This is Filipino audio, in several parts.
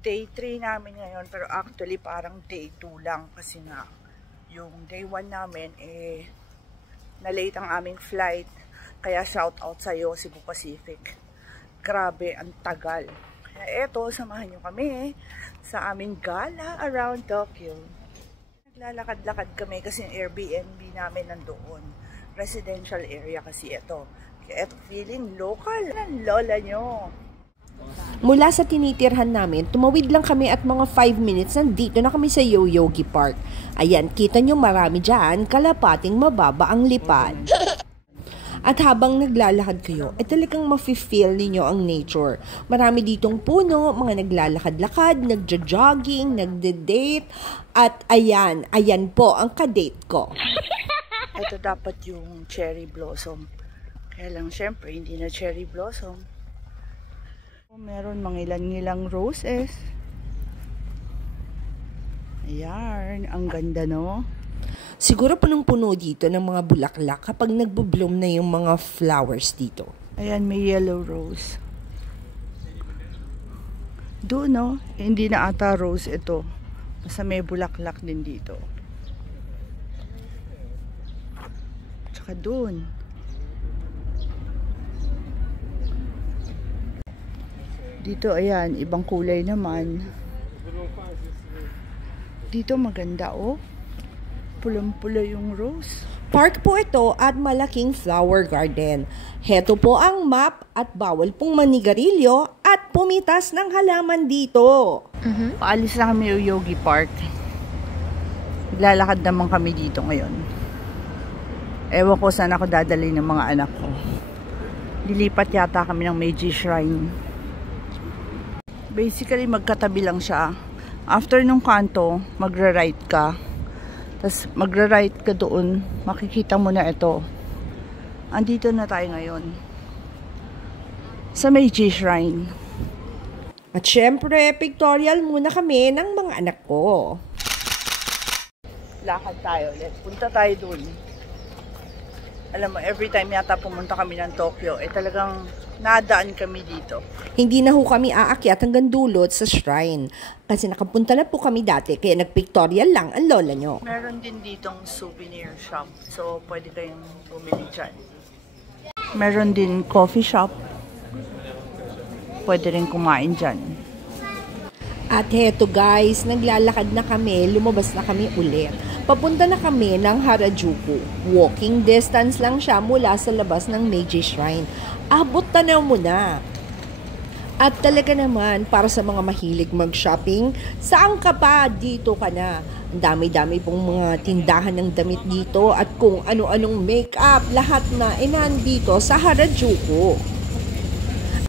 Day 3 namin ngayon, pero actually parang day 2 lang kasi nga yung day 1 namin na-late ang aming flight. Kaya shout out sa'yo, Cebu Pacific. Grabe, ang tagal. Kaya eto, samahan nyo kami sa aming gala around Tokyo. Naglalakad-lakad kami kasi yung Airbnb namin nandoon. Residential area kasi ito. Kaya eto, feeling local ng lola nyo. Mula sa tinitirhan namin, tumawid lang kami at mga 5 minutes nandito na kami sa Yoyogi Park. Ayan, kita nyo marami dyan, kalapating mababa ang lipad. At habang naglalakad kayo, talagang mafe-feel ninyo ang nature. Marami ditong puno, mga naglalakad-lakad, nagja-jogging, nagde-date. At ayan po ang kadate ko. Ito dapat yung cherry blossom. Kaya lang syempre, hindi na cherry blossom. Meron mga ilang roses. Ayan, ang ganda no? Siguro punong-puno dito ng mga bulaklak kapag nagbo-bloom na yung mga flowers dito. Ayan, may yellow rose. Doon no, hindi na ata rose ito. Basta may bulaklak din dito. Tsaka doon. Dito, ayan, ibang kulay naman. Dito maganda, oh. Pulang-pula yung rose. Park po ito at malaking flower garden. Heto po ang map at bawal pong manigarilyo at pumitas ng halaman dito. Paalis na kami Yoyogi Park. Lalakad naman kami dito ngayon. Ewan ko saan ako dadali ng mga anak ko. Lilipat yata kami ng Meiji Shrine. Basically, magkatabi lang siya. After nung kanto, magra-right ka. Tapos, magra-right ka doon. Makikita mo na ito. Andito na tayo ngayon. Sa Meiji Shrine. At syempre, pictorial muna kami ng mga anak ko. Lakad tayo ulit. Punta tayo doon. Alam mo, every time yata pumunta kami ng Tokyo, talagang nadaan kami dito. Hindi na ho kami aakyat hanggang dulot sa shrine. Kasi nakapunta na po kami dati, kaya nagpictorial lang ang lola nyo. Meron din ditong souvenir shop. So, pwede kayong bumili dyan. Meron din coffee shop. Pwede rin kumain dyan. At heto guys, naglalakad na kami, lumabas na kami ulit. Papunta na kami ng Harajuku. Walking distance lang siya mula sa labas ng Meiji Shrine. Abot tanaw mo na. At talaga naman, para sa mga mahilig mag-shopping, saan ka pa? Dito ka na. Ang dami-dami pong mga tindahan ng damit dito at kung ano-anong make-up, lahat na nandito sa Harajuku.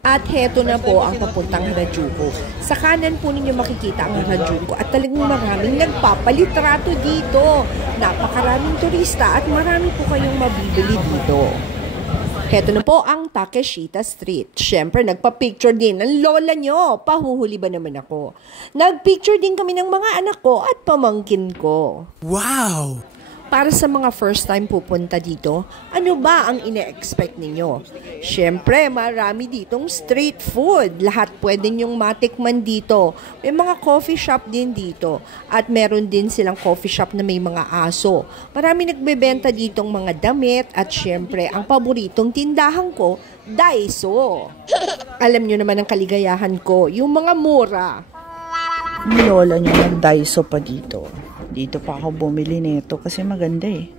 At heto na po ang papuntang Harajuku. Sa kanan po ninyo makikita ang Harajuku at talagang maraming nagpapalitrato dito. Napakaraming turista at marami po kayong mabibili dito. Heto na po ang Takeshita Street. Siyempre, nagpa-picture din ng lola nyo. Pahuhuli ba naman ako? Nagpicture din kami ng mga anak ko at pamangkin ko. Wow! Para sa mga first time pupunta dito, ano ba ang ine-expect ninyo? Siyempre, marami ditong street food. Lahat pwede nyong matikman dito. May mga coffee shop din dito. At meron din silang coffee shop na may mga aso. Marami nagbebenta ditong mga damit. At siyempre, ang paboritong tindahan ko, Daiso. Alam nyo naman ang kaligayahan ko, yung mga mura. Lola niya nag-Daiso pa dito. Dito pa ako bumili nito kasi maganda eh.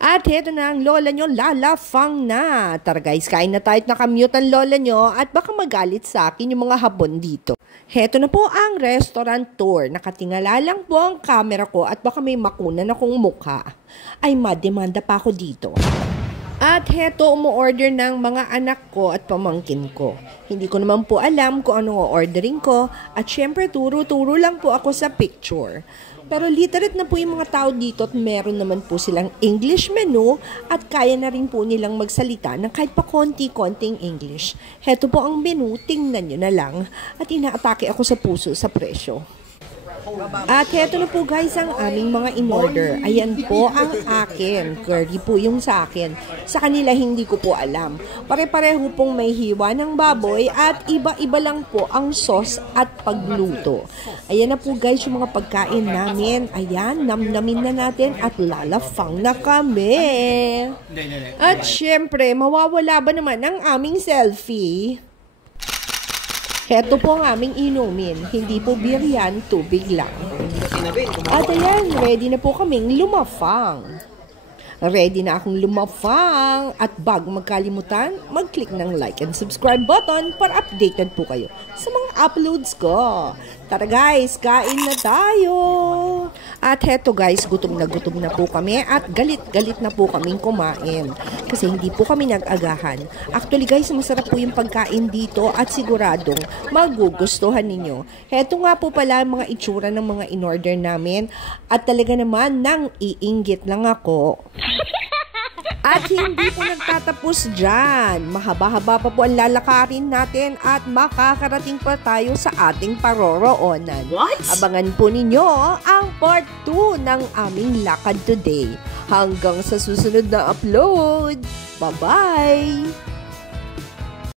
At heto na ang lola nyo, lalafang na. Tara guys, kain na tayo at nakamute ang lola nyo at baka magalit sa akin yung mga Hapon dito. Heto na po ang restaurant tour. Nakatingala lang po ang camera ko at baka may makunan akong mukha. Ay, mademanda pa ako dito. At heto, umu-order ng mga anak ko at pamangkin ko. Hindi ko naman po alam kung ano ordering ko at syempre turo-turo lang po ako sa picture. Pero literate na po yung mga tao dito at meron naman po silang English menu at kaya na rin po nilang magsalita ng kahit pa konti-konting English. Heto po ang menu, tingnan nyo na lang at inaatake ako sa puso sa presyo. At heto na po guys ang aming mga in-order. Ayan po ang akin. Curry po yung sa akin. Sa kanila hindi ko po alam. Pare-pareho pong may hiwa ng baboy at iba-iba lang po ang sauce at pagluto. Ayan na po guys yung mga pagkain namin. Ayan, namnamin na natin at lalafang na kami. At syempre, mawawala ba naman ang aming selfie? Heto po ang aming inumin. Hindi po beer yan, tubig lang. At ayan, ready na po kaming lumafang. Ready na akong lumafang. At bago magkalimutan, mag-click ng like and subscribe button para updated po kayo sa mga uploads ko. Tara guys, kain na tayo! At heto guys, gutom na po kami at galit na po kaming kumain. Kasi hindi po kami nag-agahan. Actually guys, masarap po yung pagkain dito at siguradong magugustuhan ninyo. Heto nga po pala ang mga itsura ng mga in-order namin. At talaga naman, nang iinggit lang ako. At hindi po nagtatapos dyan. Mahaba-haba pa po ang lalakarin natin at makakarating pa tayo sa ating paroroonan. What? Abangan po ninyo ang part 2 ng aming lakad today. Hanggang sa susunod na upload. Bye-bye!